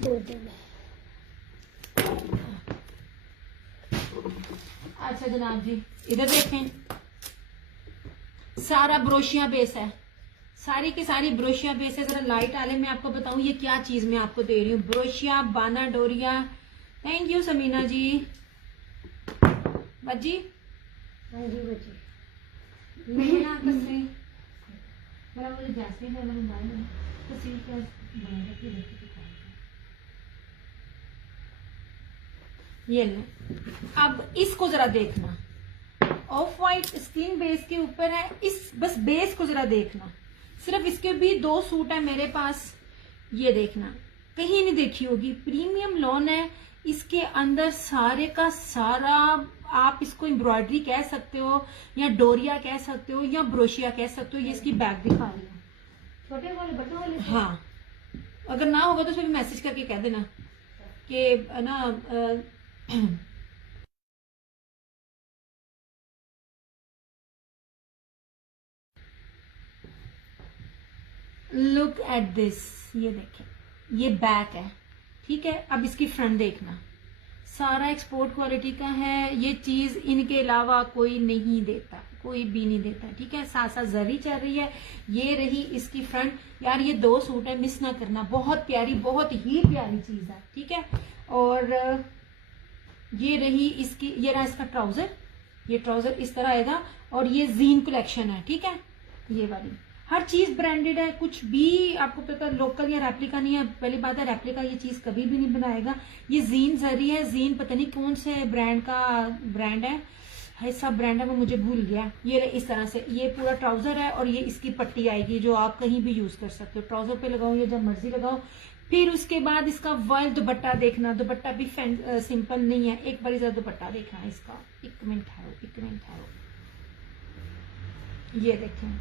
दो दिन है। अच्छा जनाब जी, इधर देखें, सारा ब्रोशिया बेस है, सारी की सारी ब्रोशिया बेस है। जरा लाइट आले मैं आपको बताऊं ये क्या चीज मैं आपको दे रही हूँ। ब्रोशिया बाना डोरिया। थैंक यू समीना जी। बच्ची हाँ जी बच्ची, मैं ना कसरी मेरा वो जैस्मिन है मैंने मालूम है कसरी क्या बना के रखी थी। ये ले, अब इसको जरा देखना, ऑफ वाइट स्किन बेस के ऊपर है। इस बस बेस को जरा देखना, सिर्फ इसके भी 2 सूट है मेरे पास। ये देखना, कहीं नहीं देखी होगी, प्रीमियम लॉन है। इसके अंदर सारे का सारा आप इसको एम्ब्रॉयडरी कह सकते हो या डोरिया कह सकते हो या ब्रोशिया कह सकते हो। ये इसकी बैग दिखा रही हूँ, छोटे वाले बटन वाले। हाँ, अगर ना होगा तो फिर मैसेज करके कह देना कि ना लुक एट दिस। ये देखें, ये बैक है, ठीक है। अब इसकी फ्रंट देखना, सारा एक्सपोर्ट क्वालिटी का है। ये चीज इनके अलावा कोई नहीं देता, कोई भी नहीं देता, ठीक है। साथ साथ जरी चल रही है। ये रही इसकी फ्रंट। यार ये 2 सूट है, मिस ना करना, बहुत प्यारी, बहुत ही प्यारी चीज है, ठीक है। और ये रही इसकी, ये रहा इसका ट्राउजर। ये ट्राउजर इस तरह आएगा और ये जीन कलेक्शन है, ठीक है। ये वाली हर चीज ब्रांडेड है, कुछ भी आपको पता लोकल या रेप्लिका नहीं है। पहली बात है, रेप्लिका ये चीज कभी भी नहीं बनाएगा। ये जीन जरी है, जीन पता नहीं कौन से ब्रांड का ब्रांड है, सब ब्रांड है वो मुझे भूल गया। ये इस तरह से ये पूरा ट्राउजर है और ये इसकी पट्टी आएगी जो आप कहीं भी यूज कर सकते हो। ट्राउजर पे लगाओ या जब मर्जी लगाओ। फिर उसके बाद इसका वर्ल्ड दुपट्टा देखना, दुपट्टा भी सिंपल नहीं है। एक बार जरा दुपट्टा देखना इसका, एक मिनट ठहरो। ये देखें,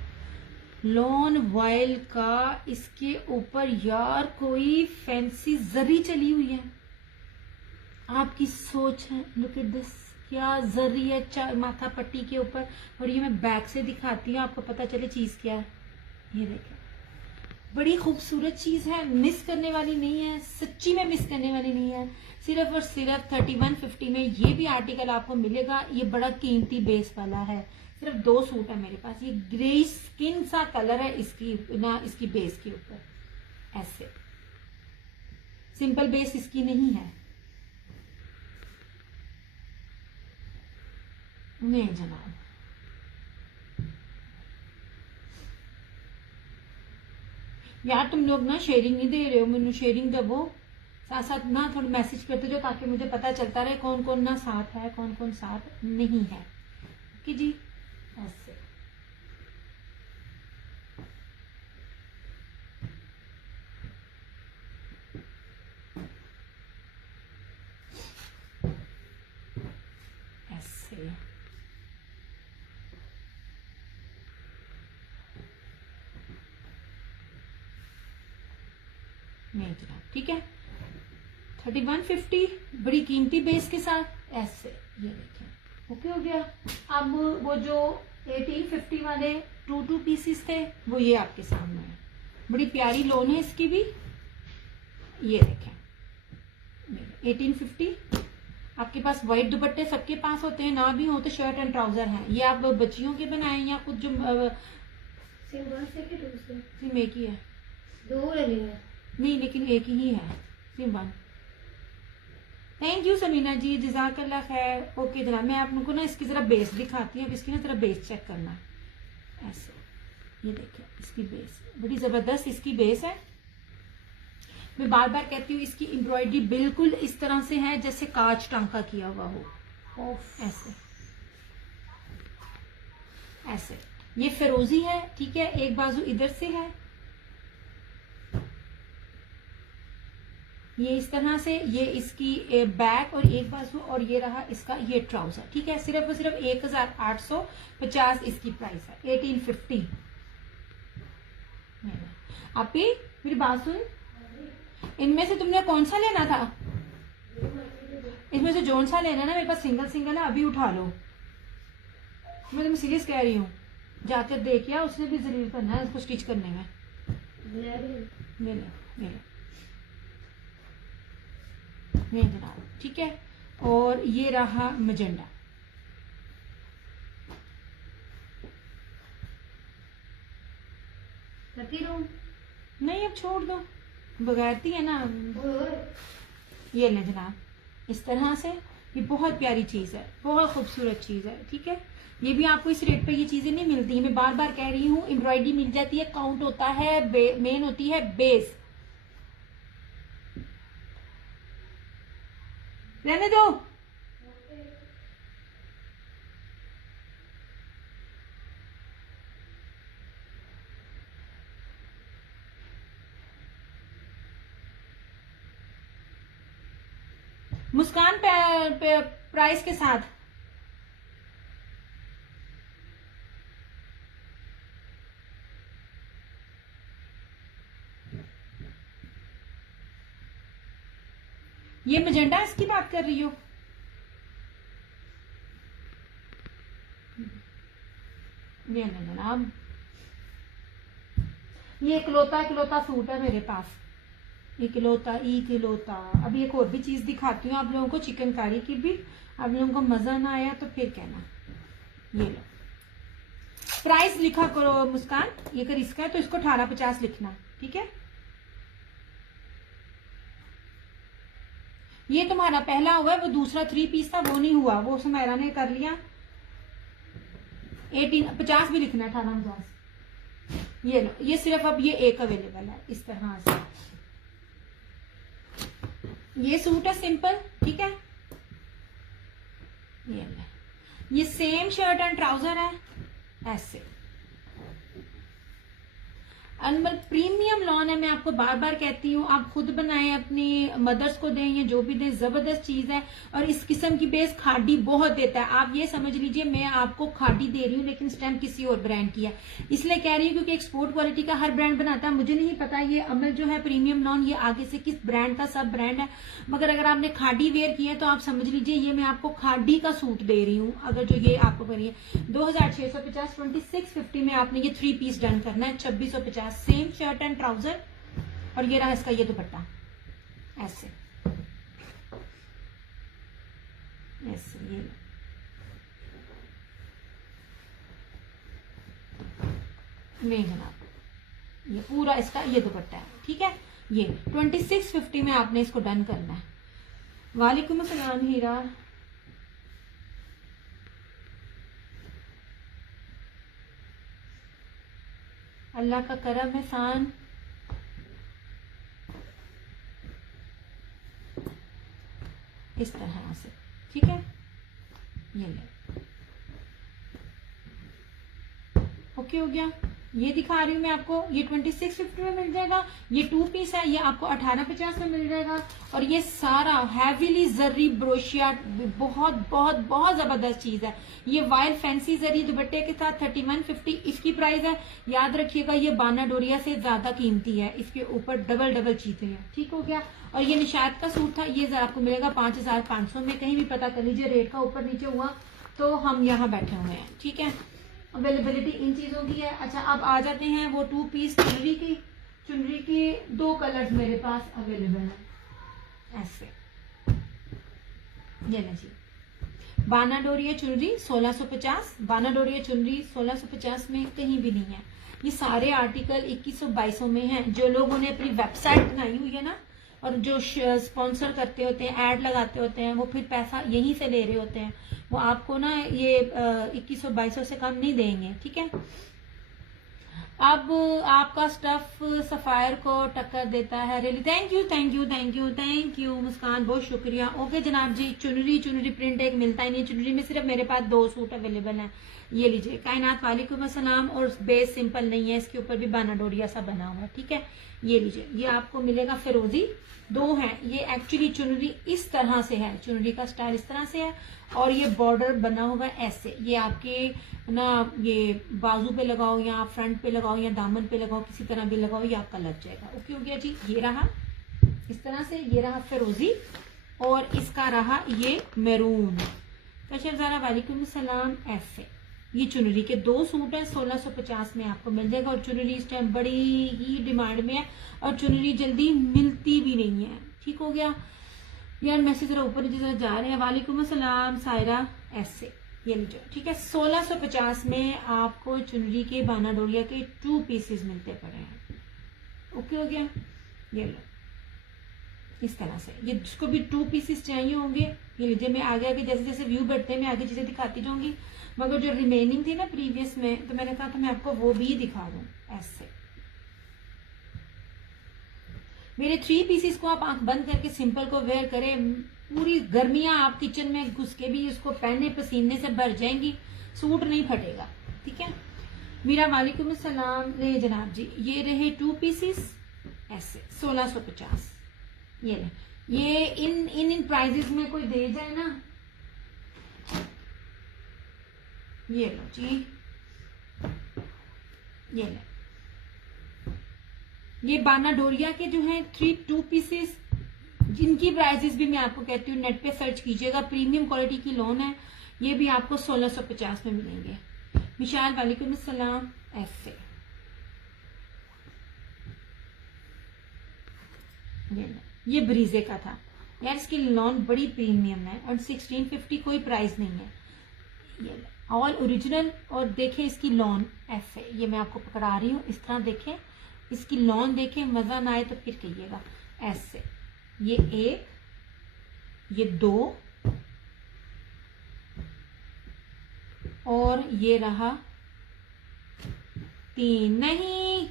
लॉन वाइल का इसके ऊपर यार कोई फैंसी जरी चली हुई है। आपकी सोच है, लुक एट दिस, क्या जरी है माथा पट्टी के ऊपर। और ये मैं बैक से दिखाती हूँ आपको पता चले चीज क्या है। ये देखें, बड़ी खूबसूरत चीज है, मिस करने वाली नहीं है, सच्ची में मिस करने वाली नहीं है। सिर्फ और सिर्फ 3150 में ये भी आर्टिकल आपको मिलेगा। ये बड़ा कीमती बेस वाला है। सिर्फ 2 सूट है मेरे पास। ये ग्रे स्किन सा कलर है इसकी ना, इसकी बेस के ऊपर ऐसे सिंपल बेस इसकी नहीं है। नहीं जनाब, यार तुम लोग ना शेयरिंग नहीं दे रहे हो, मैंने शेयरिंग दबो। साथ साथ ना थोड़ा मैसेज करते जो, ताकि मुझे पता चलता रहे कौन कौन ना साथ है, कौन कौन साथ नहीं है। कि जी ऐसे ऐसे नहीं जनाब, ठीक है। 3150 बड़ी कीमती बेस के साथ ऐसे, ये देखें, ओके हो गया। अब वो जो 1850 वाले 2 पीसीस थे वो ये आपके सामने है। बड़ी प्यारी लोन है इसकी भी। ये देखें 1850। आपके पास व्हाइट दुपट्टे सबके पास होते हैं, ना भी हो तो शर्ट एंड ट्राउजर हैं। ये आप बच्चियों के बनाए या कुछ जो सिंगल से कि दूसरे? सिर्फ एक ही है? 2 ले लिया नहीं, लेकिन एक ही है, सिर्फ 1। थैंक यू समीना जी, जजाकल्ला खैर। ओके जनाब, मैं आप लोगों को ना इसकी जरा बेस दिखाती हूँ। अब इसकी ना जरा बेस चेक करना ऐसे। ये देखिए इसकी बेस बड़ी जबरदस्त इसकी बेस है। मैं बार बार कहती हूँ इसकी एम्ब्रॉयडरी बिल्कुल इस तरह से है जैसे कांच टांका किया हुआ हो, ऐसे ऐसे। ये फिरोजी है, ठीक है। एक बाजू इधर से है, ये इस तरह से, ये इसकी बैक और एक बाजू, और ये रहा इसका ये ट्राउजर, ठीक है। सिर्फ और सिर्फ 1850 इसकी प्राइस है, 1850। आप ही मेरी बात सुन, इनमें से तुमने कौन सा लेना था? इसमें से जोन सा लेना ना, मेरे पास सिंगल सिंगल है, अभी उठा लो। मैं तुम्हें सीरियस कह रही हूँ, जाकर देखिए, उसने भी जरूर करना है उसको स्टिच करने में। ले लो, ले लो। ये जनाब, ठीक है। और ये रहा मजेंडा। करती रहूं? नहीं, अब छोड़ दो, बगैरती है ना। ये लें जनाब, इस तरह से। ये बहुत प्यारी चीज है, बहुत खूबसूरत चीज है, ठीक है। ये भी आपको इस रेट पे ये चीजें नहीं मिलती। मैं बार बार कह रही हूँ, एम्ब्रॉयडरी मिल जाती है, काउंट होता है, मेन होती है बेस। रहने दो। मुस्कान प्राइस के साथ ये मजेंडा इसकी बात कर रही हो? ये नहीं जनाब, ये इकलौता सूट है मेरे पास, इकलौता। अभी एक और भी चीज दिखाती हूँ आप लोगों को, चिकनकारी की भी। आप लोगों को मजा ना आया तो फिर कहना। ये लो, प्राइस लिखा करो मुस्कान, ये अगर इसका है तो इसको 1850 लिखना, ठीक है। ये तुम्हारा पहला हुआ है, वो दूसरा 3 पीस था, वो नहीं हुआ, वो सुमेरा ने कर लिया। 1850 भी लिखना है, 1850। ये लो, ये सिर्फ अब ये एक अवेलेबल है इस तरह से। ये सूट है सिंपल, ठीक है। ये सेम शर्ट एंड ट्राउजर है ऐसे। अनमल प्रीमियम लॉन है, मैं आपको बार बार कहती हूँ, आप खुद बनाएं, अपनी मदर्स को दें या जो भी दें, जबरदस्त चीज है। और इस किस्म की बेस खाड़ी बहुत देता है। आप ये समझ लीजिए मैं आपको खाड़ी दे रही हूँ, लेकिन स्टैम्प किसी और ब्रांड की है, इसलिए कह रही हूँ क्योंकि एक्सपोर्ट क्वालिटी का हर ब्रांड बनाता है। मुझे नहीं पता ये अमल जो है प्रीमियम लॉन, ये आगे से किस ब्रांड का सब ब्रांड है, मगर अगर आपने खाड़ी वेयर किया है तो आप समझ लीजिए ये मैं आपको खाड़ी का सूट दे रही हूँ। अगर जो ये आपको करिए 2650, 2650 में आपने ये 3 पीस डन करना है, 2650, सेम शर्ट एंड ट्राउजर। और ये रहा इसका ये दुपट्टा ऐसे ऐसे। ये नहीं जनाब, ये पूरा इसका ये दुपट्टा है, ठीक है। ये 2650 में आपने इसको डन करना है। वालेकुम अस्सलाम हीरा। अल्लाह का करम एहसान। इस तरह से, ठीक है। ये ले, ओके हो गया। ये दिखा रही हूँ मैं आपको, ये 2650 में मिल जाएगा। ये 2 पीस है, ये आपको 1850 में मिल जाएगा। और ये सारा हैवीली जरी ब्रोशिया, बहुत बहुत बहुत जबरदस्त चीज है। ये वाइल्ड फैंसी जरी दुपट्टे के साथ 3150 इसकी प्राइस है। याद रखिएगा ये बाना डोरिया से ज्यादा कीमती है, इसके ऊपर डबल चीजें हैं, ठीक हो गया। और ये निशात का सूट था, ये आपको मिलेगा 5500 में। कहीं भी पता कर लीजिए, रेट का ऊपर नीचे हुआ तो हम यहाँ बैठे हुए हैं, ठीक है। अवेलेबिलिटी इन चीजों की है। अच्छा, अब आ जाते हैं वो 2 पीस चुनरी की 2 कलर्स मेरे पास अवेलेबल है ऐसे। ये ना जी, बाना डोरिया चुनरी 1650, बाना डोरिया चुनरी 1650 में कहीं भी नहीं है। ये सारे आर्टिकल 2100-2200 में हैं। जो लोगों ने अपनी वेबसाइट बनाई हुई है ना, और जो स्पॉन्सर करते होते हैं, ऐड लगाते होते हैं, वो फिर पैसा यहीं से ले रहे होते हैं। वो आपको ना ये 2100-2200 से कम नहीं देंगे, ठीक है। अब आपका स्टफ सफायर को टक्कर देता है, रियली थैंक यू मुस्कान, बहुत शुक्रिया। ओके जनाब जी, चुनरी प्रिंट एक मिलता ही नहीं। चुनरी में सिर्फ मेरे पास 2 सूट अवेलेबल हैं। ये लीजिए, कायनात वालेकुम अस्सलाम। और बेस सिंपल नहीं है, इसके ऊपर भी बाना डोरिया सा बना हुआ है, ठीक है। ये लीजिए, ये आपको मिलेगा फिरोजी। 2 है, ये एक्चुअली चुनरी इस तरह से है, चुनरी का स्टाइल इस तरह से है। और ये बॉर्डर बना हुआ है ऐसे। ये आपके ना ये बाजू पे लगाओ या फ्रंट पे लगाओ या दामन पे लगाओ, किसी तरह भी लगाओ, ये आपका लग जाएगा। ओके हो गया जी। ये रहा इस तरह से, ये रहा फिरोजी और इसका रहा ये मैरून। कशर ज़ारा वालेकुम सलाम। ऐसे ये चुनरी के 2 सूट है, 1650 में आपको मिल जाएगा। और चुनरी इस टाइम बड़ी ही डिमांड में है और चुनरी जल्दी मिलती भी नहीं है, ठीक हो गया। यार मैसेज जरा ऊपर नीचे जरा जा रहे हैं। वालेकुम अस्सलाम सायरा ऐसे, ये लीजिए ठीक है। 1650 में आपको चुनरी के बाना डोरिया के 2 पीसेस मिलते पड़े हैं। ओके हो गया, ये लो इस तरह से। ये जिसको भी 2 पीसेस चाहिए होंगे ये लीजिए। मैं आगे आगे जैसे जैसे व्यू बढ़ते हैं मैं आगे चीजें दिखाती जाऊंगी, मगर जो रिमेनिंग थी ना प्रीवियस में, तो मैंने कहा था मैं आपको वो भी दिखा दूं। ऐसे मेरे 3 पीसेस को आप आंख बंद करके सिंपल को वेयर करें, पूरी गर्मियां आप किचन में घुस के भी इसको पहने पसीने से भर जाएंगी, सूट नहीं फटेगा। ठीक है मीरा, वालेकुम अस्सलाम। ले जनाब जी, ये रहे 2 पीसेस ऐसे 1650। ये ले, ये इन प्राइजेस में कोई दे जाए ना, ये लो जी, ये ले। ये बाना डोरिया के जो है 2 पीसेस, जिनकी प्राइजेस भी मैं आपको कहती हूँ नेट पे सर्च कीजिएगा, प्रीमियम क्वालिटी की लोन है। ये भी आपको 1650 में मिलेंगे। मिशाल, वालेकुम अस्सलाम। ऐसे ये ब्रीजे का था यार, इसकी लॉन बड़ी प्रीमियम है और 1650 कोई प्राइस नहीं है। ये ऑल ओरिजिनल, और देखें इसकी लॉन ऐसे, ये मैं आपको पकड़ा रही हूँ इस तरह, देखें इसकी लॉन देखें, मजा ना आए तो फिर कहिएगा। ऐसे ये 1, ये 2 और ये रहा 3। नहीं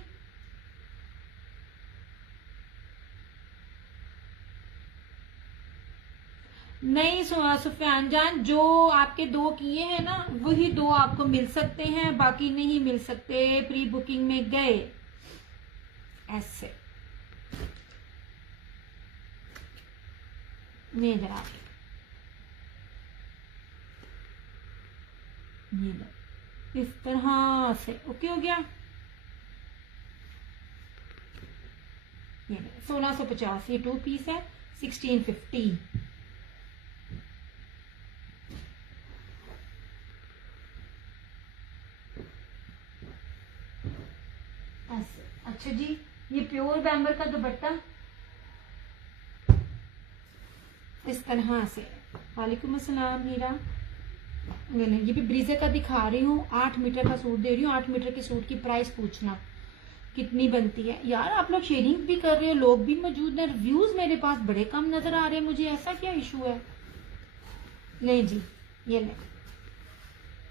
सुफियान जान, जो आपके 2 किए हैं ना वही 2 आपको मिल सकते हैं, बाकी नहीं मिल सकते। प्री बुकिंग में गए ऐसे नहीं जनाब, ये लो इस तरह से। ओके हो गया, ये 1650, ये 2 पीस है 1650। ऐसे अच्छा जी, ये प्योर बैम्बर का दुपट्टा इस तरह से। वालेकुम अस्सलाम हीरा। ये भी ब्रीजे का दिखा रही हूँ, 8 मीटर का सूट दे रही हूँ। 8 मीटर के सूट की प्राइस पूछना कितनी बनती है। यार आप लोग शेयरिंग भी कर रहे हो, लोग भी मौजूद हैं, रिव्यूज मेरे पास बड़े कम नजर आ रहे हैं मुझे, ऐसा क्या इशू है? ले जी, ये ले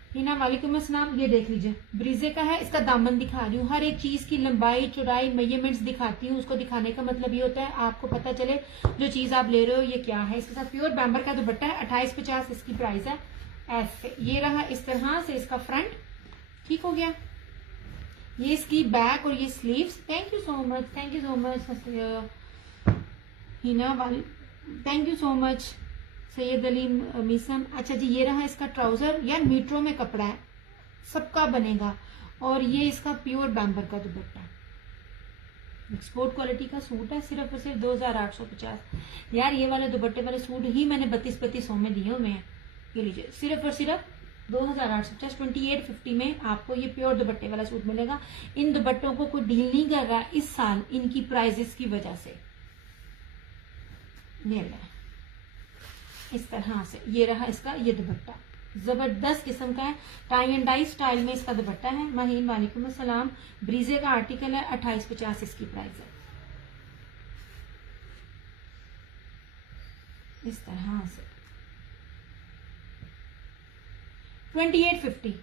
हिना, वालेकुम अस्सलाम। ये देख लीजिए ब्रीजे का है, इसका दामन दिखा रही हूँ, हर एक चीज की लंबाई चौड़ाई मेजरमेंट्स दिखाती हूँ। उसको दिखाने का मतलब ये होता है आपको पता चले जो चीज आप ले रहे हो ये क्या है। इसके साथ प्योर बैम्बर का दुपट्टा है, 2850 इसकी प्राइस है। ऐसे ये रहा इस तरह से इसका फ्रंट, ठीक हो गया। ये इसकी बैक और ये sleeves. Thank you so much, thank you so much Hina वाली, thank you so much Syed Ali Meesam. अच्छा जी, ये रहा इसका ट्राउजर, यार मीटरों में कपड़ा है, सबका बनेगा। और ये इसका प्योर बैम्बर का दुपट्टा, एक्सपोर्ट क्वालिटी का सूट है, सिर्फ और सिर्फ 2850। यार ये वाले दुपट्टे वाले सूट ही मैंने 3200 में दिए हुए हैं। ये लीजिए सिर्फ और सिर्फ 2850, 2850 में आपको ये प्योर दुपट्टे वाला सूट मिलेगा। इन दुपट्टों को कोई डील नहीं कर रहा इस साल इनकी प्राइजेस की वजह से। ये ले इस तरह से, ये रहा इसका ये दुपट्टा, जबरदस्त किस्म का है, टाई एंड डाई स्टाइल में इसका दुपट्टा है। महीन, वालेकुम अस्सलाम। ब्रीजे का आर्टिकल है, 2850 इसकी प्राइस है। इस तरह से 2850,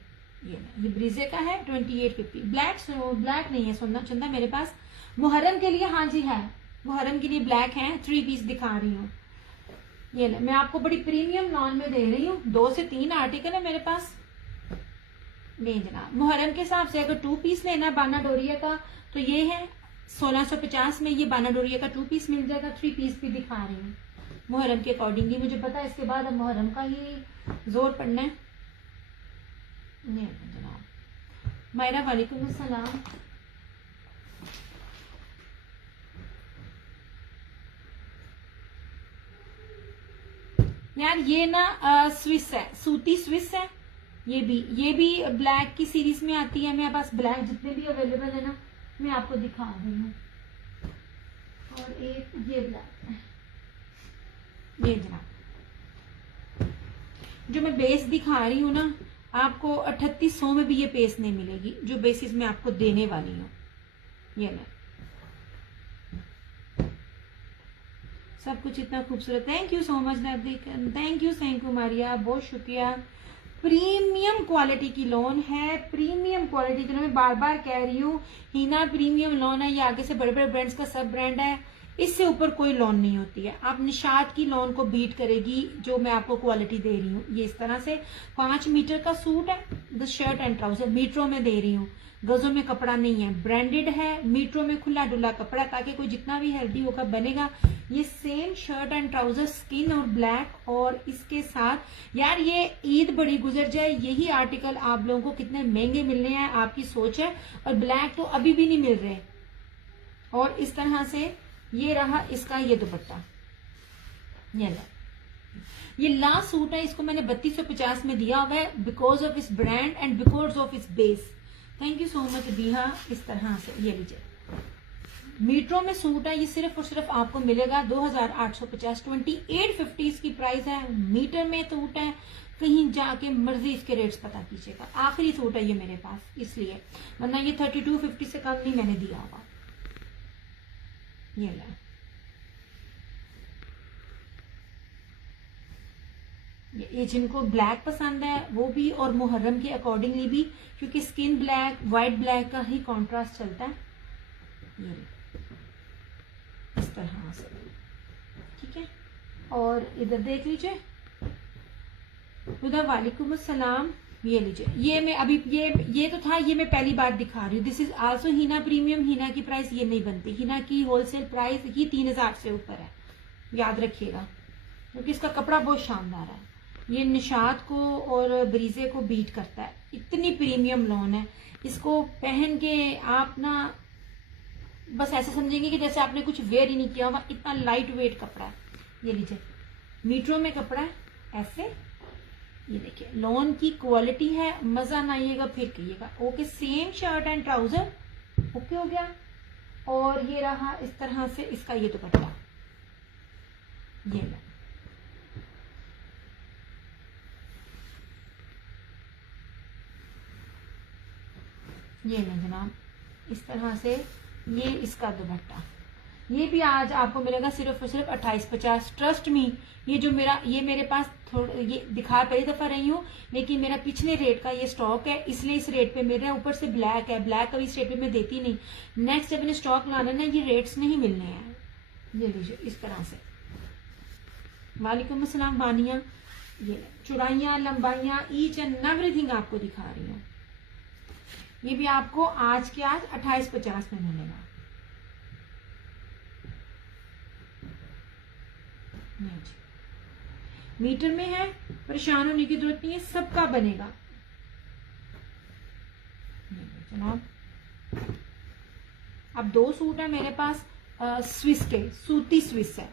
ये ब्रीजे का है 2850। ब्लैक नहीं है सोना चंदा मेरे पास, मुहर्रम के लिए हाँ जी है, मुहर्रम के लिए ब्लैक है। 3 पीस दिखा रही हूँ, ये ले, मैं आपको बड़ी प्रीमियम लॉन में दे रही हूँ। 2 से 3 आर्टिकल है मेरे पास। नहीं जनाब, मुहर्रम के हिसाब से अगर 2 पीस लेना बाना डोरिया का तो ये है 1650 में, ये बाना डोरिया का 2 पीस मिल जाएगा। 3 पीस भी दिखा रही हूँ मुहर्रम के अकॉर्डिंगली, मुझे पता है इसके बाद अब मुहर्रम का ही जोर पड़ना है। नहीं जनाब, मायरा, वालेकुम अस्सलाम। यार ये ना स्विस है, सूती स्विस है। ये भी ब्लैक की सीरीज में आती है। मेरे पास ब्लैक जितने भी अवेलेबल है ना मैं आपको दिखा रही हूँ। और एक ये ब्लैक है, ये जनाब जो मैं बेस दिखा रही हूँ ना, आपको 3800 में भी ये बेस नहीं मिलेगी जो बेसिस मैं आपको देने वाली हूँ। ये ना सब कुछ इतना खूबसूरत। Thank you so much Navdeep, thank you सैंकू मारिया, बहुत शुक्रिया। प्रीमियम क्वालिटी की लोन है, प्रीमियम क्वालिटी की। मैं बार बार कह रही हूँ हीना प्रीमियम लोन है, ये आगे से बड़े बड़े ब्रांड्स का सब ब्रांड है, इससे ऊपर कोई लोन नहीं होती है। आप निशात की लोन को बीट करेगी जो मैं आपको क्वालिटी दे रही हूँ। ये इस तरह से 5 मीटर का सूट है, द शर्ट एंड ट्राउजर मीटरों में दे रही हूँ, गजों में कपड़ा नहीं है, ब्रांडेड है, मीटरों में खुला डुला कपड़ा, ताकि कोई जितना भी हेल्दी होगा बनेगा। ये same shirt and trouser skin और ब्लैक, और इसके साथ यार ये ईद बड़ी गुजर जाए, यही आर्टिकल आप लोगों को कितने महंगे मिलने हैं आपकी सोच है, और ब्लैक तो अभी भी नहीं मिल रहे। और इस तरह से ये रहा इसका ये दुपट्टा, ये लास्ट सूट है, इसको मैंने 3250 में दिया हुआ है बिकॉज ऑफ इस ब्रांड एंड बिकॉज ऑफ इस base. Thank you so much बिहा। इस तरह से ये लीजिए, मीटरों में सूट है, ये सिर्फ और सिर्फ आपको मिलेगा 2850, 2850 इसकी प्राइस है। मीटर में सूट है, कहीं जाके मर्जी इसके रेट्स पता कीजिएगा। आखिरी सूट है ये मेरे पास, इसलिए, वरना ये 3250 से कम नहीं मैंने दिया होगा। ये ला, ये जिनको ब्लैक पसंद है वो भी, और मुहर्रम के अकॉर्डिंगली भी, क्योंकि स्किन ब्लैक व्हाइट ब्लैक का ही कॉन्ट्रास्ट चलता है। ये इस तरह से, ठीक है। और इधर देख लीजिए, उधर वालेकुम अस्सलाम। ये लीजिए, ये मैं अभी ये तो था, ये मैं पहली बार दिखा रही हूँ। This is also Hina premium. Hina की प्राइस ये नहीं बनती, हीना की होलसेल प्राइस ही 3000 से ऊपर है, याद रखिएगा, क्योंकि इसका कपड़ा बहुत शानदार है। ये निशात को और ब्रीजे को बीट करता है, इतनी प्रीमियम लोन है। इसको पहन के आप ना बस ऐसे समझेंगे कि जैसे आपने कुछ वेयर ही नहीं किया हुआ, इतना लाइट वेट कपड़ा है। ये लीजिए, मीटरों में कपड़ा है ऐसे, ये देखिए लोन की क्वालिटी है, मजा ना आइएगा फिर कहिएगा। Okay, same shirt and trouser, okay हो गया। और ये रहा इस तरह से इसका ये दुपट्टा, ये लो, ये लो जनाब, इस तरह से ये इसका दुपट्टा। ये भी आज आपको मिलेगा सिर्फ और सिर्फ 2850। ट्रस्ट मी, ये जो ये मेरे पास ये दिखा पहली दफा रही हूँ, लेकिन मेरा पिछले रेट का ये स्टॉक है, इसलिए इस रेट पे मिल रहा है। ऊपर से ब्लैक है, ब्लैक कभी इस रेट पे मैं देती नहीं। नेक्स्ट जब मैंने स्टॉक लाना ना, ये रेट्स नहीं मिलने हैं। ये लीजिए इस तरह से। वालेकुम अस्सलाम बानिया। ये चौड़ाइयाँ लंबाइयाँ ईच एंड एवरीथिंग आपको दिखा रही हूँ। ये भी आपको आज के आज 2850 में मिलेगा। मीटर में है, परेशान होने की जरूरत नहीं है, सबका बनेगा जनाब। अब 2 सूट है मेरे पास स्विस के, सूती स्विस है।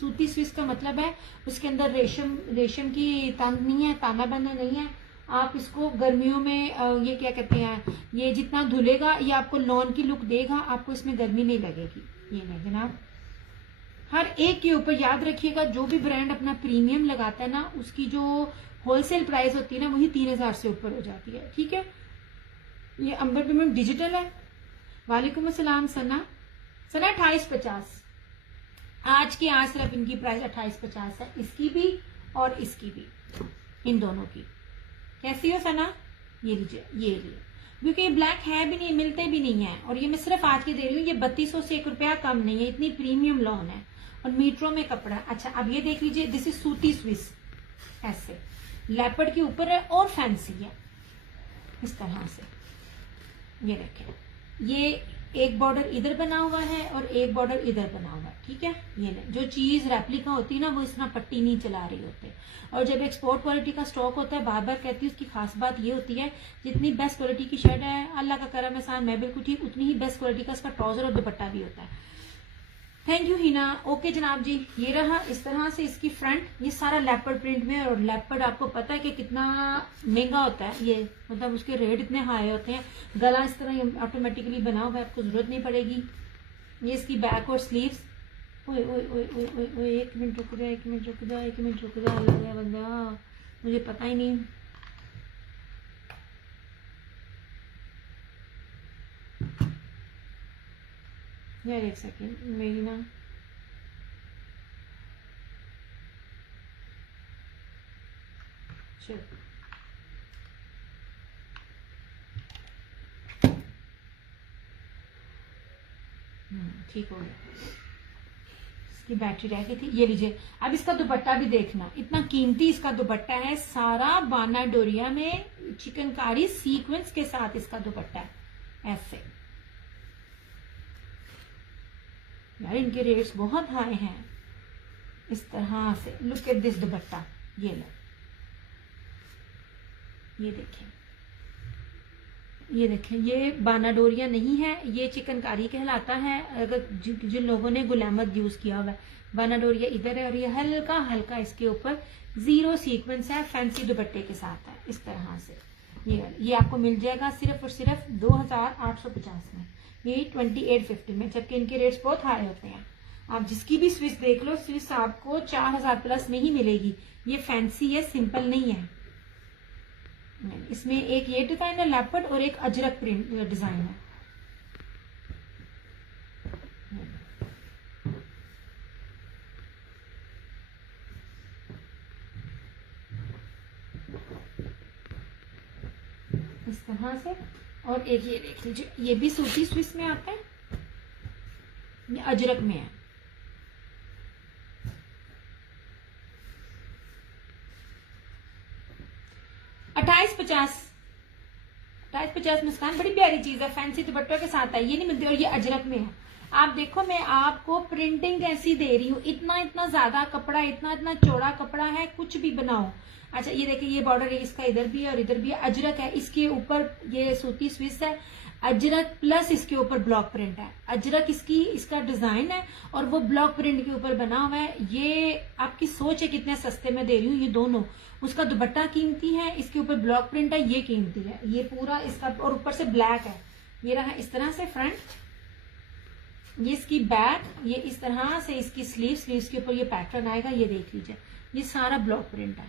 सूती स्विस का मतलब है उसके अंदर रेशम की तंग नहीं है, ताना बना नहीं है। आप इसको गर्मियों में ये क्या कहते हैं, ये जितना धुलेगा ये आपको लॉन की लुक देगा, आपको इसमें गर्मी नहीं लगेगी। ये नहीं जनाब, हर एक के ऊपर याद रखिएगा, जो भी ब्रांड अपना प्रीमियम लगाता है ना, उसकी जो होलसेल प्राइस होती है ना, वही 3000 से ऊपर हो जाती है, ठीक है। ये अंबर प्रीमियम डिजिटल है। वालेकुम अस्सलाम सना 2850। आज की आज सिर्फ इनकी प्राइस 2850 है, इसकी भी और इसकी भी, इन दोनों की। कैसी हो सना? ये लीजिए, ये लिए, क्योंकि ये ब्लैक है भी नहीं, मिलते भी नहीं है, और ये मैं सिर्फ आज की दे रही हूँ। ये 3200 से 1 रुपया कम नहीं है, इतनी प्रीमियम लॉन है और मीटरों में कपड़ा। अच्छा, अब ये देख लीजिए, दिस इज सूती स्विस, ऐसे लेपर्ड के ऊपर है और फैंसी है इस तरह से। ये देखें, ये एक बॉर्डर इधर बना हुआ है और एक बॉर्डर इधर बना हुआ है, ठीक है। ये नहीं, जो चीज रेप्लिका होती है ना, वो इस तरह पट्टी नहीं चला रही होते। और जब एक्सपोर्ट क्वालिटी का स्टॉक होता है, बार बार कहती हूँ, उसकी खास बात ये होती है, जितनी बेस्ट क्वालिटी की शर्ट है, अल्लाह का करम एहसान, मैं बिल्कुल ठीक, उतनी ही बेस्ट क्वालिटी का इसका ट्राउजर और दुपट्टा भी होता है। Thank you Hina. ओके जनाब जी, ये रहा इस तरह से इसकी फ्रंट। ये सारा लेपर्ड प्रिंट में, और लेपर्ड आपको पता है कि कितना महंगा होता है ये, मतलब उसके रेट इतने हाई होते हैं। गला इस तरह ऑटोमेटिकली बना हुआ है, आपको जरूरत नहीं पड़ेगी। ये इसकी बैक और स्लीव्स, ओए ओए ओए ओए ओए ओए, 1 मिनट रुक जा, 1 मिनट रुक जा, 1 मिनट रुक जा, अल्लाह या बंदा, मुझे पता ही नहीं। यार 1 सेकेंड, मेरी ना चल ठीक हो गया, इसकी बैटरी रह गई थी। ये लीजिए, अब इसका दुपट्टा भी देखना, इतना कीमती इसका दुपट्टा है, सारा बाना डोरिया में चिकनकारी सीक्वेंस के साथ इसका दुपट्टा है ऐसे। यार इनके रेट्स बहुत हाई हैं। इस तरह से लुक एट दिस दुपट्टा, ये लो, ये देखें, ये देखें, ये बाना डोरिया नहीं है, ये चिकनकारी कहलाता है। अगर जिन लोगों ने गुलामत यूज किया हुआ है, बाना डोरिया इधर है और ये हल्का हल्का इसके ऊपर जीरो सीक्वेंस है, फैंसी दुपट्टे के साथ है इस तरह से। ये आपको मिल जाएगा सिर्फ और सिर्फ 2850 में, ये 2850 में, जबकि इनके रेट्स बहुत हाई होते हैं। आप जिसकी भी स्विच देख लो, स्विच आपको 4000 प्लस में ही मिलेगी। ये फैंसी है, सिंपल नहीं है। इसमें एक ये डिजाइन है लेपर्ड और एक अजरक प्रिंट डिजाइन है। इस तरह से। और एक ये देख लीजिए, ये भी सूती स्विस में आता है, ये अजरक में है। अट्ठाईस पचास मुस्कान, बड़ी प्यारी चीज है, फैंसी दुपट्टों के साथ है, ये नहीं मिलती। और ये अजरक में है। आप देखो, मैं आपको प्रिंटिंग कैसी दे रही हूँ, इतना इतना ज्यादा कपड़ा, इतना इतना चौड़ा कपड़ा है, कुछ भी बनाओ। अच्छा ये देखिए, ये बॉर्डर इसका इधर भी है और इधर भी है, अजरक है, इसके ऊपर ये सूती स्विस है, अजरक प्लस इसके ऊपर ब्लॉक प्रिंट है। अजरक इसका डिजाइन है और वो ब्लॉक प्रिंट के ऊपर बना हुआ है। ये आपकी सोच है कितने सस्ते में दे रही हूँ ये दोनों। उसका दुपट्टा कीमती है, इसके ऊपर ब्लॉक प्रिंट है, ये कीमती है, ये पूरा इसका, और ऊपर से ब्लैक है। ये रहा इस तरह से फ्रंट, ये इसकी बैक, ये इस तरह से इसकी स्लीव्स के ऊपर ये पैटर्न आएगा, ये देख लीजिए, ये सारा ब्लॉक प्रिंट है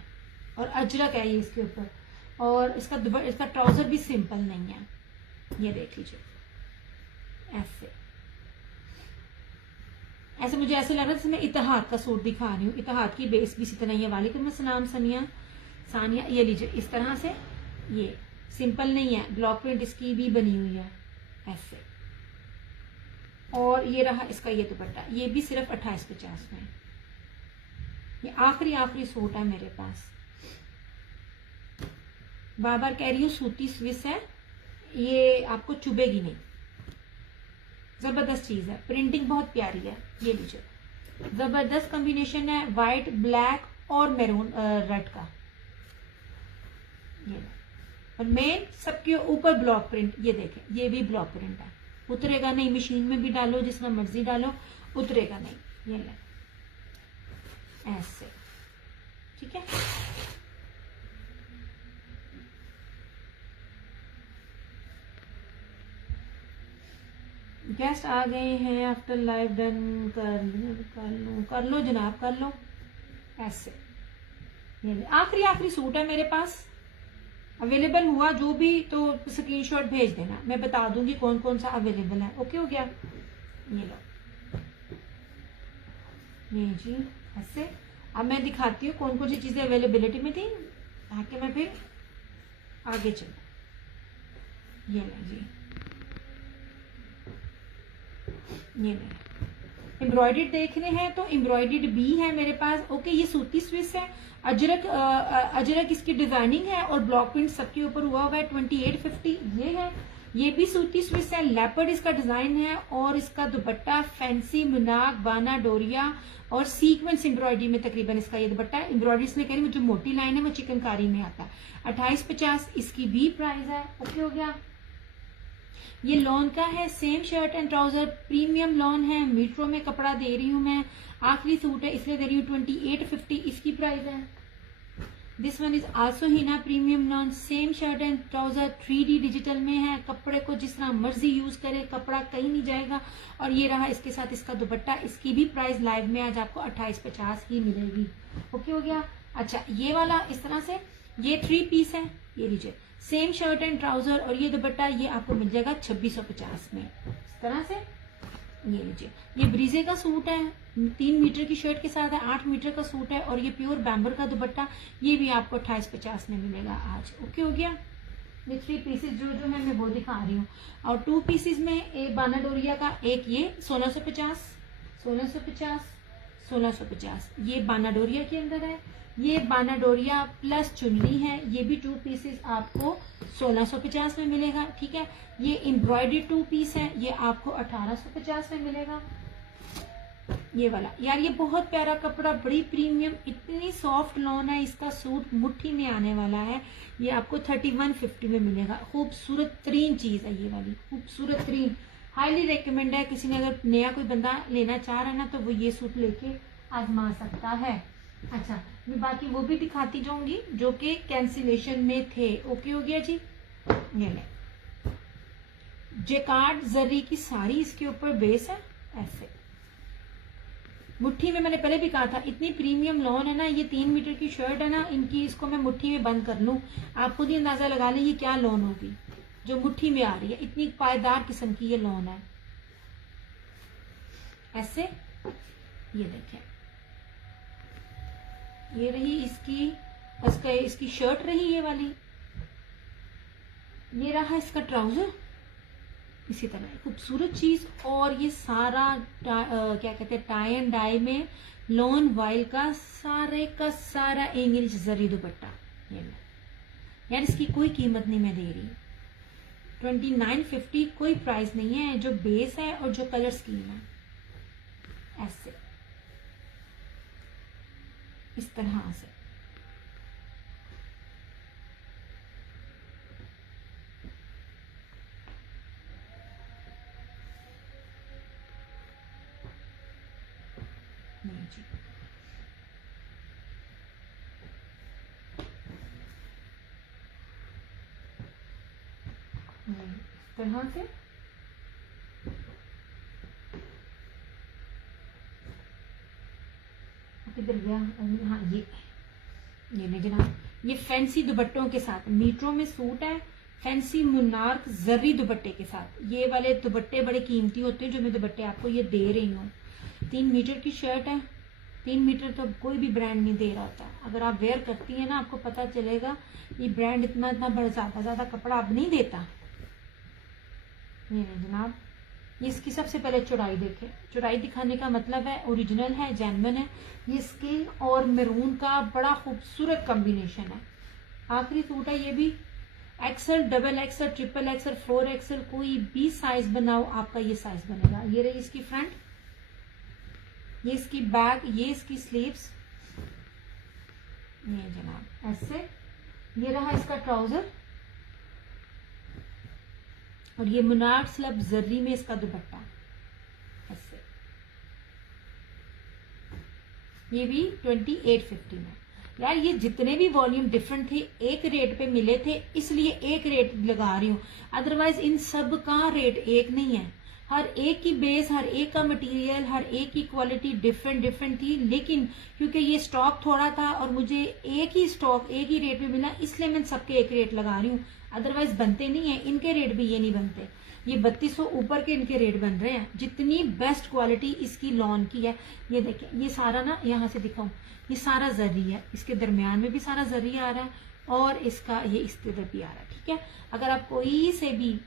और अजरक है ये इसके ऊपर। और इसका ट्राउजर भी सिंपल नहीं है, ये देख लीजिए ऐसे मुझे ऐसे लग रहा है जैसे मैं इतिहाद का सूट दिखा रही हूँ। इतिहाद की बेस भी इसी तरह ही है। वालेकुम अस्सलाम सानिया, ये लीजिए इस तरह से, ये सिंपल नहीं है, ब्लॉक प्रिंट इसकी भी बनी हुई है ऐसे। और ये रहा इसका ये दुपट्टा, ये भी सिर्फ 2850 में। ये आखिरी सूट है मेरे पास। बार बार कह रही हूँ, सूती स्विस है, ये आपको चुभेगी नहीं, जबरदस्त चीज है, प्रिंटिंग बहुत प्यारी है। ये लीजिए, जबरदस्त कॉम्बिनेशन है, व्हाइट ब्लैक और मैरून रेड का। ये और मेन सबके ऊपर ब्लॉक प्रिंट, ये देखें, ये भी ब्लॉक प्रिंट है, उतरेगा नहीं, मशीन में भी डालो, जिसमें मर्जी डालो, उतरेगा नहीं। ये ले ऐसे, ठीक है। गेस्ट आ गए हैं, आफ्टर लाइव डन, कर लो जनाब, कर लो ऐसे। ये आखिरी सूट है मेरे पास, अवेलेबल हुआ जो भी तो स्क्रीनशॉट भेज देना, मैं बता दूंगी कौन कौन सा अवेलेबल है। ओके हो गया, ये लो, ये जी ऐसे। अब मैं दिखाती हूँ कौन कौन सी चीजें अवेलेबिलिटी में थी, ताकि मैं फिर आगे चलूँ। ये लो जी, ये एम्ब्रॉयडर्ड देख रहे हैं तो एम्ब्रॉयडर्ड भी है मेरे पास। ओके, ये सूती स्विस है, अजरक इसकी डिजाइनिंग है और ब्लॉक प्रिंट सबके ऊपर हुआ है। 2850 ये है, ये भी सूती स्विस है, लेपर्ड इसका डिजाइन है और इसका दुपट्टा फैंसी मुनाक बाना डोरिया और सीक्वेंस एम्ब्रॉयडरी में तकरीबन इसका ये दुपट्टा है। एम्ब्रॉयडरी इसमें कह रही हूँ, जो मोटी लाइन है वो चिकनकारी में आता है। 2850 इसकी भी प्राइस है। ओके हो गया। ये लॉन का है, same shirt and trouser, premium lawn है, मीट्रो में कपड़ा दे रही हूँ मैं, आखिरी सूट है इसलिए दे रही हूँ 2850 इसकी प्राइस है। This one is also Hina premium launch, same shirt and trouser 3D digital में है, कपड़े को जिस तरह मर्जी यूज करे, कपड़ा कहीं नहीं जाएगा। और ये रहा इसके साथ इसका दुपट्टा, इसकी भी प्राइस लाइव में आज आपको 2850 ही मिलेगी। ओके हो गया। अच्छा ये वाला इस तरह से, ये 3 पीस है, ये लीजिए सेम शर्ट एंड ट्राउजर और ये दुपट्टा, ये आपको मिल जाएगा 2650 में। इस तरह से ये लीजिए, ये ब्रीजे का सूट है, 3 मीटर की शर्ट के साथ है, 8 मीटर का सूट है और ये प्योर बैम्बर का दुपट्टा, ये भी आपको 2850 में मिलेगा आज। ओके हो गया। ये 3 पीसेस जो जो है मैं वो दिखा रही हूँ। और 2 पीसेस में एक बानाडोरिया का, एक ये 1650, 1650, 1650, ये बानाडोरिया के अंदर है। ये बानाडोरिया प्लस चुन्नी है, ये भी 2 पीसेस आपको 1650 में मिलेगा। ठीक है, ये एम्ब्रॉयडरी 2 पीस है, ये आपको 1850 में मिलेगा। ये वाला यार ये बहुत प्यारा कपड़ा, बड़ी प्रीमियम, इतनी सॉफ्ट लॉन है, इसका सूट मुट्ठी में आने वाला है, ये आपको 3150 में मिलेगा। खूबसूरत तरीन चीज है ये वाली, खूबसूरत तरीन, हाईली रिकमेंड है। किसी ने अगर नया कोई बंदा लेना चाह रहा है ना तो वो ये सूट लेके आजमा सकता है। अच्छा मैं बाकी वो भी दिखाती जाऊंगी जो कि कैंसिलेशन में थे। ओके हो गया जी। ये ले जेकार्ड जरी की साड़ी, इसके ऊपर बेस है ऐसे मुट्ठी में, मैंने पहले भी कहा था इतनी प्रीमियम लॉन है ना, ये 3 मीटर की शर्ट है ना इनकी, इसको मैं मुट्ठी में बंद कर लूं, आप खुद ही अंदाजा लगा लें ये क्या लॉन होगी जो मुट्ठी में आ रही है, इतनी पायदार किस्म की ये लॉन है। ऐसे ये देखें, ये रही इसकी शर्ट रही ये वाली, ये रहा इसका ट्राउजर, इसी तरह खूबसूरत चीज। और ये सारा क्या कहते हैं टाई एंड डाई में लॉन वाइल का सारा इंग्लिश जरी दुपट्टा। ये यार इसकी कोई कीमत नहीं मैं दे रही, 2950 कोई प्राइस नहीं है, जो बेस है और जो कलर स्कीम है ऐसे इस तरह से। नहीं जी, इस तरह से किधर गया? हाँ ये ले जनाब, ये फैंसी दुपट्टों के साथ मीटरों में सूट है, फैंसी मुनार्क जरी दुपट्टे के साथ। ये वाले दुपट्टे बड़े कीमती होते हैं जो मैं दुपट्टे आपको ये दे रही हूँ। 3 मीटर की शर्ट है, 3 मीटर तो कोई भी ब्रांड नहीं दे रहा होता, अगर आप वेयर करती है ना आपको पता चलेगा ये ब्रांड इतना बड़ा ज्यादा कपड़ा अब नहीं देता। ये जनाब, ये इसकी सबसे पहले चौड़ाई देखें, चौड़ाई दिखाने का मतलब है ओरिजिनल है, जेन्युइन है। ये स्किन और मैरून का बड़ा खूबसूरत कॉम्बिनेशन है। आखिरी सूट है ये भी, XL, double XL, triple XL, 4 XL, कोई भी साइज बनाओ आपका ये साइज बनेगा। ये रही इसकी फ्रंट, ये इसकी बैक, ये इसकी स्लीव्स, ये जनाब ऐसे। ये रहा इसका ट्राउजर और ये मुनार स्लब जर्री में इसका दुपट्टा ऐसे। ये भी 2850 में। यार ये जितने भी वॉल्यूम डिफरेंट थे एक रेट पे मिले थे, इसलिए एक रेट लगा रही हूँ, अदरवाइज इन सब का रेट एक नहीं है। हर एक की बेस, हर एक का मटेरियल, हर एक की क्वालिटी डिफरेंट थी, लेकिन क्योंकि ये स्टॉक थोड़ा था और मुझे एक ही स्टॉक एक ही रेट में मिला, इसलिए मैं सबके एक रेट लगा रही हूँ, अदरवाइज बनते नहीं है, इनके रेट भी ये नहीं बनते। ये 3200 ऊपर के इनके रेट बन रहे हैं, जितनी बेस्ट क्वालिटी इसकी लॉन की है। ये देखें, ये सारा ना यहाँ से दिखाऊं, ये सारा जरी है, इसके दरमियान में भी सारा जरी आ रहा है और इसका ये इस तरह भी आ रहा है। ठीक है, अगर आप कोई से भी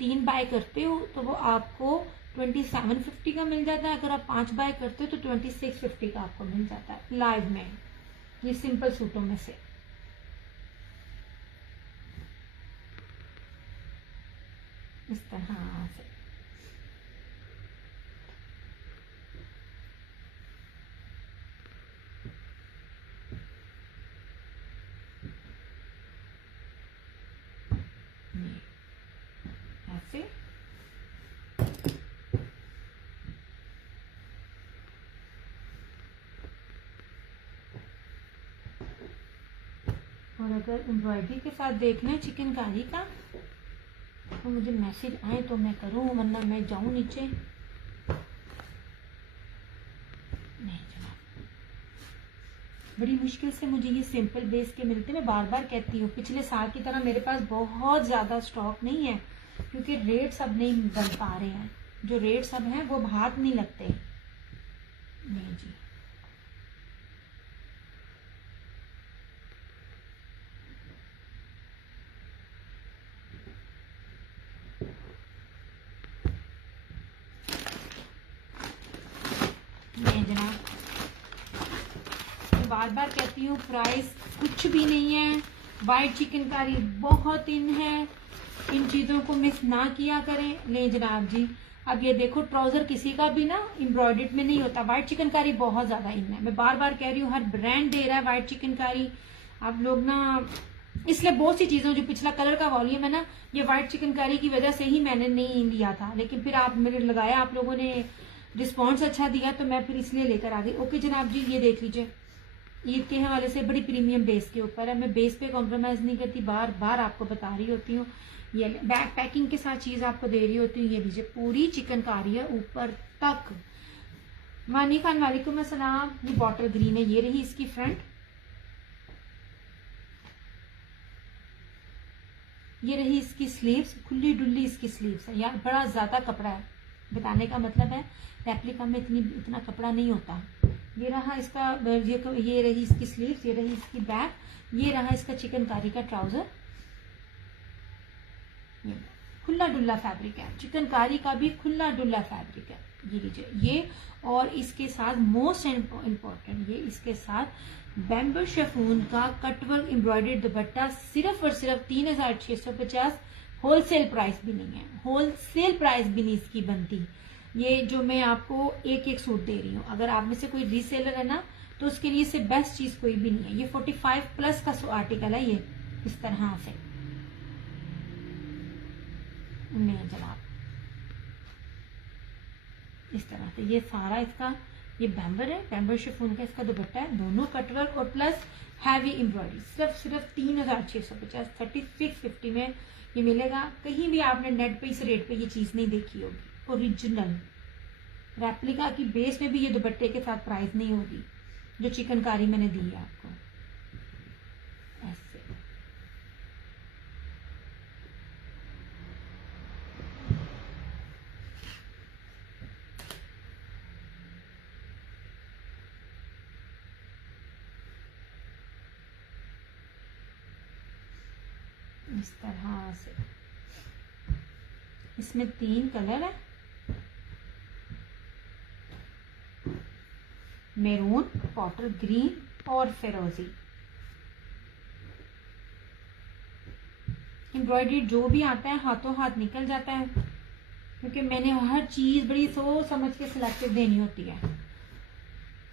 3 बाय करते हो तो वो आपको 2750 का मिल जाता है, अगर आप 5 बाय करते हो तो 2650 का आपको मिल जाता है लाइव में, ये सिंपल सूटों में से। इस तरह से ऐसे और अगर एम्ब्रॉयडरी के साथ देखना है चिकनकारी का तो मुझे मैसेज आए तो मैं करूँ, वरना मैं जाऊँ नीचे। नहीं जनाब, बड़ी मुश्किल से मुझे ये सिंपल बेस के मिलते। मैं बार बार कहती हूँ, पिछले साल की तरह मेरे पास बहुत ज़्यादा स्टॉक नहीं है, क्योंकि रेट्स अब नहीं बन पा रहे हैं। जो रेट्स अब हैं वो हाथ नहीं लगते। नहीं जी, नहीं जनाब, मैं बार बार कहती हूँ प्राइस कुछ भी नहीं है। वाइट चिकनकारी बहुत इन है, इन चीज़ों को मिस ना किया करें। नहीं जनाब जी, अब ये देखो ट्राउजर किसी का भी ना एम्ब्रॉयडर्ड में नहीं होता। व्हाइट चिकनकारी बहुत ज्यादा इन है, मैं बार बार कह रही हूँ, हर ब्रांड दे रहा है व्हाइट चिकनकारी। आप लोग ना, इसलिए बहुत सी चीजों, जो पिछला कलर का वॉल्यूम है ना, ये व्हाइट चिकनकारी की वजह से ही मैंने नहीं लिया था, लेकिन फिर आप मेरे लगाया, आप लोगों ने रिस्पॉन्स अच्छा दिया तो मैं फिर इसलिए लेकर आ गई। ओके जनाब जी, ये देख लीजिए, ईद के हवाले से बड़ी प्रीमियम बेस के ऊपर है। मैं बेस पे कॉम्प्रोमाइज नहीं करती, बार बार आपको बता रही होती हूँ। ये बैक पैकिंग के साथ चीज आपको दे रही होती हूँ। ये लीजिए, पूरी चिकनकारी है ऊपर तक। मानी खान वालेकुम अस्सलाम। ये बॉटल ग्रीन है, ये रही इसकी फ्रंट, ये रही इसकी स्लीव्स, खुली डुल्ली इसकी स्लीव्स है। यार बड़ा ज्यादा कपड़ा है, बताने का मतलब है रेप्लिका में इतना कपड़ा नहीं होता। ये रहा इसका, ये रही इसकी स्लीव्स, ये रही इसकी बैक, ये रहा इसका चिकनकारी का ट्राउजर। ये खुला डुल्ला फैब्रिक है, चिकनकारी का भी खुला डुल्ला फैब्रिक है। ये लीजिए, ये और इसके साथ मोस्ट इम्पोर्टेंट, ये इसके साथ बैम्बू शिफॉन का कटवर्क एम्ब्रॉयडर्ड दुपट्टा, सिर्फ और सिर्फ 3650। होलसेल प्राइस भी नहीं है, होलसेल प्राइस भी नहीं इसकी बनती। ये जो मैं आपको एक एक सूट दे रही हूँ, अगर आप में से कोई रीसेलर है ना, तो उसके लिए इससे बेस्ट चीज कोई भी नहीं है। ये 45+ का आर्टिकल है, ये इस तरह से नहीं जनाब, इस तरह से ये सारा इसका, ये बैम्बर है, बैम्बर शिफॉन का इसका दुपट्टा है, दोनों कटवर्क और प्लस हैवी एम्ब्रॉयडरी। सिर्फ 3650, 3650 में ये मिलेगा। कहीं भी आपने नेट पे इस रेट पे ये चीज नहीं देखी होगी। ओरिजिनल रेप्लिका की बेस में भी ये दुपट्टे के साथ प्राइस नहीं होगी जो चिकनकारी मैंने दी है आपको। ऐसे इस तरह से, इसमें 3 कलर है, मेरून, पॉटल ग्रीन और फिरोजी। एम्ब्रॉयडरी जो भी आता है हाथों हाथ निकल जाता है, क्योंकि मैंने हर चीज बड़ी सोच समझ के सिलेक्टेड देनी होती है।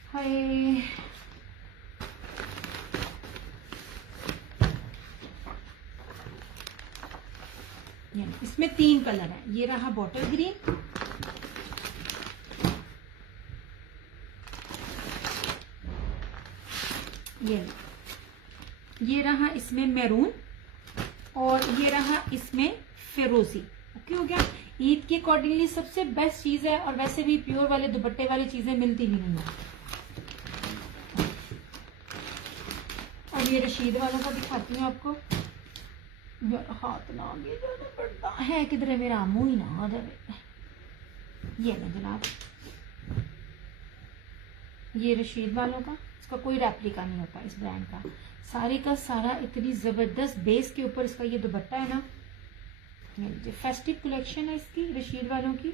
हाय, इसमें 3 कलर है। ये रहा बॉटल ग्रीन, ये रहा इसमें मैरून, और ये रहा इसमें फिरोजी। ओके हो गया। ईद के अकॉर्डिंगली सबसे बेस्ट चीज है, और वैसे भी प्योर वाले दुपट्टे वाली चीजें मिलती भी नहीं है। अब ये रशीद वालों का दिखाती हूँ आपको। हाथ ना आगे जाना पड़ता है, किधर है मेरा मुंह ही ना आ जाए। ये ना जनाब, ये रशीद वालों का, इसका कोई रेप्लिका नहीं होता इस ब्रांड का। सारे का सारा इतनी जबरदस्त बेस के ऊपर इसका ये दुपट्टा है ना, ये फेस्टिव कलेक्शन है इसकी रशीद वालों की।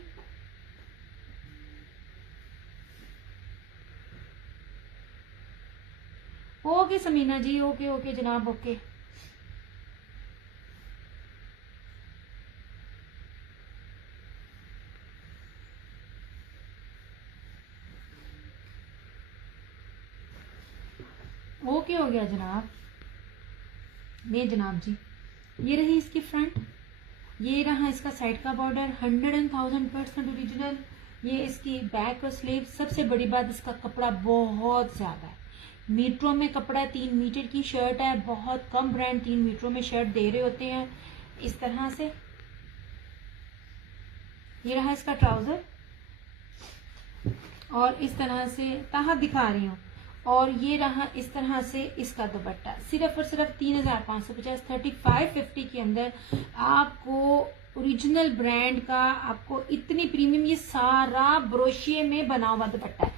ओके समीना जी, ओके ओके जनाब, ओके। ओके हो गया जनाब। नहीं जनाब जी, ये रही इसकी फ्रंट, ये रहा इसका साइड का बॉर्डर, 100,000% ओरिजिनल। ये इसकी बैक और स्लीव। सबसे बड़ी बात, इसका कपड़ा बहुत ज्यादा है, मीटरों में कपड़ा है, 3 मीटर की शर्ट है, बहुत कम ब्रांड 3 मीटरों में शर्ट दे रहे होते हैं इस तरह से। ये रहा इसका ट्राउजर और इस तरह से ताहा दिखा रही हूँ, और ये रहा इस तरह से इसका दुपट्टा। सिर्फ और सिर्फ 3550, 3550 के अंदर आपको ओरिजिनल ब्रांड का, आपको इतनी प्रीमियम, ये सारा ब्रोशिये में बना हुआ दुपट्टा है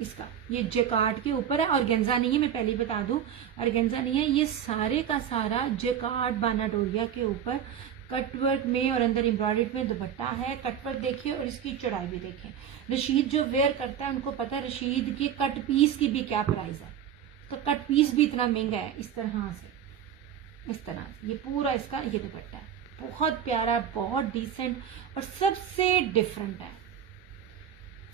इसका। ये जेकार्ड के ऊपर है, ऑर्गेन्जा नहीं है, मैं पहले ही बता दूं, ऑर्गेन्जा नहीं है, ये सारे का सारा जेकार्ड बानाडोरिया के ऊपर कटवर्क में और अंदर एम्ब्रॉयडर्ड में दुपट्टा है। कटवर्क देखिए और इसकी चौड़ाई भी देखिए। रशीद जो वेयर करता है उनको पता है रशीद के कट पीस की भी क्या प्राइस है, तो कट पीस भी इतना महंगा है। इस तरह से, इस तरह से ये पूरा इसका ये दुपट्टा है, बहुत प्यारा, बहुत डिसेंट और सबसे डिफरेंट है।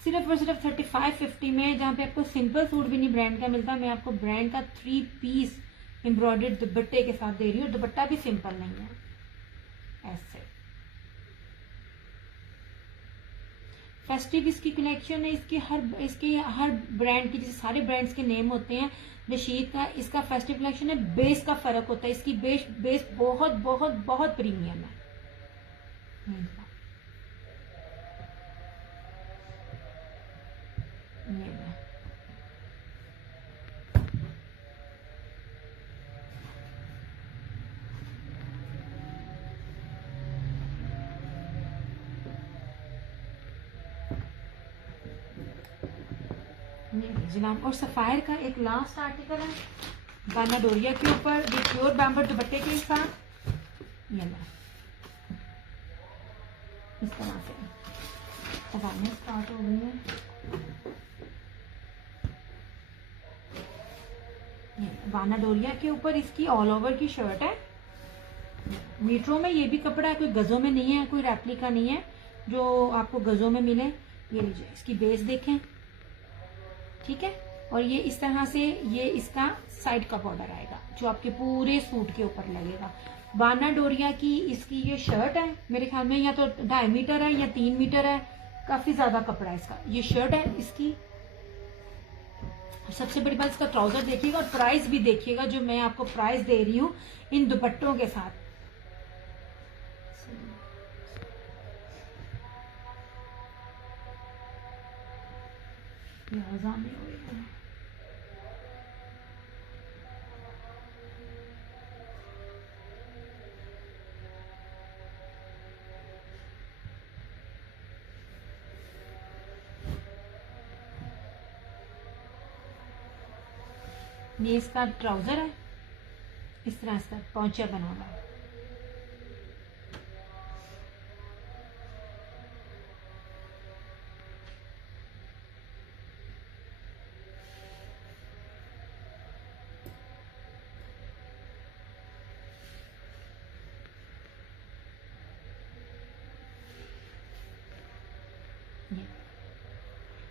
सिर्फ और सिर्फ 3550 में, जहाँ पे आपको सिंपल सूट भी नहीं ब्रांड का मिलता, मैं आपको ब्रांड का 3 पीस एम्ब्रॉयडर्ड दुपट्टे के साथ दे रही हूँ। दुपट्टा भी सिंपल नहीं है, ऐसे फेस्टिव इसकी कलेक्शन है। इसके हर ब्रांड की, जैसे सारे ब्रांड्स के नेम होते हैं, रशीद का इसका फेस्टिव कलेक्शन है। बेस का फर्क होता है, इसकी बेस बहुत बहुत बहुत प्रीमियम है। जनाब, और सफायर का एक लास्ट आर्टिकल है बानाडोरिया के ऊपर, जो प्योर बैम्बर दुपट्टे के साथ। ये लो इस तरह से दबाने स्टार्ट हो गई है। ये बानाडोरिया के ऊपर इसकी ऑल ओवर की शर्ट है। मीटरों में ये भी कपड़ा है, कोई गजों में नहीं है, कोई रेप्लिका नहीं है जो आपको गजों में मिले। ये लीजिए, इसकी बेस देखें, ठीक है। और ये इस तरह से ये इसका साइड का बॉर्डर आएगा जो आपके पूरे सूट के ऊपर लगेगा। बानाडोरिया की इसकी ये शर्ट है, मेरे ख्याल में या तो 2.5 मीटर है या 3 मीटर है, काफी ज्यादा कपड़ा है इसका। ये शर्ट है इसकी। सबसे बड़ी बात, इसका ट्राउजर देखिएगा और प्राइस भी देखिएगा, जो मैं आपको प्राइस दे रही हूँ इन दुपट्टों के साथ। ये इसका ट्राउजर है, इस तरह इसका पौंचा बना हुआ है।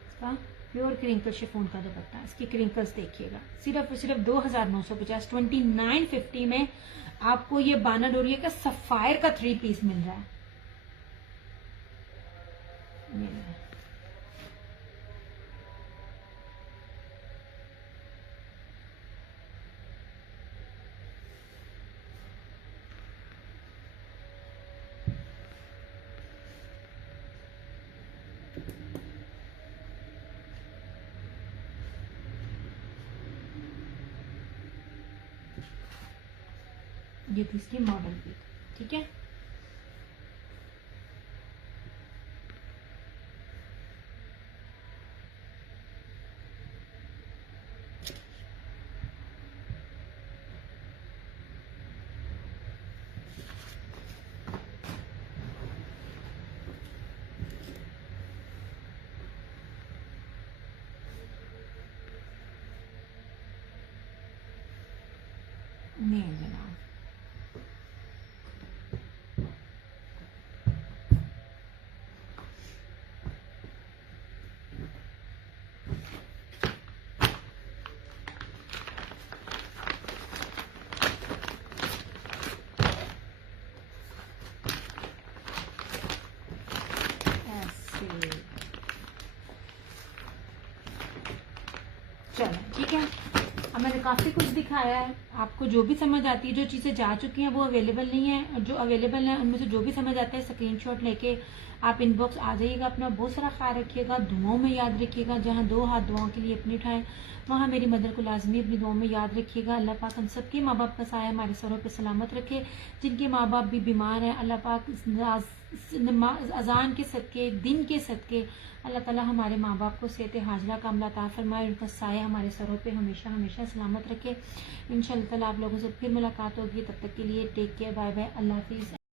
इसका प्योर क्रिंकल शिफॉन का दुपट्टा, इसकी क्रिंकल्स देखिएगा। सिर्फ और सिर्फ 2950, 2950 में आपको ये बानाडोरिया का सफायर का 3 पीस मिल रहा है। ये थी इसकी मॉडल पिक, ठीक है। नहीं जनाब, चलो ठीक है। अब मैंने काफ़ी कुछ दिखाया है, आपको जो भी समझ आती है, जो चीज़ें जा चुकी हैं वो अवेलेबल नहीं है, और जो अवेलेबल है उनमें से जो भी समझ आता है स्क्रीनशॉट लेके आप इनबॉक्स आ जाइएगा। अपना बहुत सारा ख्याल रखिएगा, दुआओं में याद रखिएगा, जहाँ 2 हाथ दुआओं के लिए अपनी उठाएं वहाँ मेरी मदर को लाजमी अपनी दुआओं में याद रखिएगा। अल्लाह पाक हम सबके माँ बाप का साया हमारे सरों पे सलामत रखे। जिनके माँ बाप भी बीमार हैं, अल्लाह पाक अजान के सदके, दिन के सदके अल्लाह ताला हमारे माँ बाप को सेहत हाजरा का अमला अता फरमाए, उनका साया हमारे सरों पे हमेशा हमेशा सलामत रखे। इंशाअल्लाह ताला आप लोगों से फिर मुलाकात होगी, तब तक के लिए टेक केयर, बाय बाय, अल्लाह हाफिज़।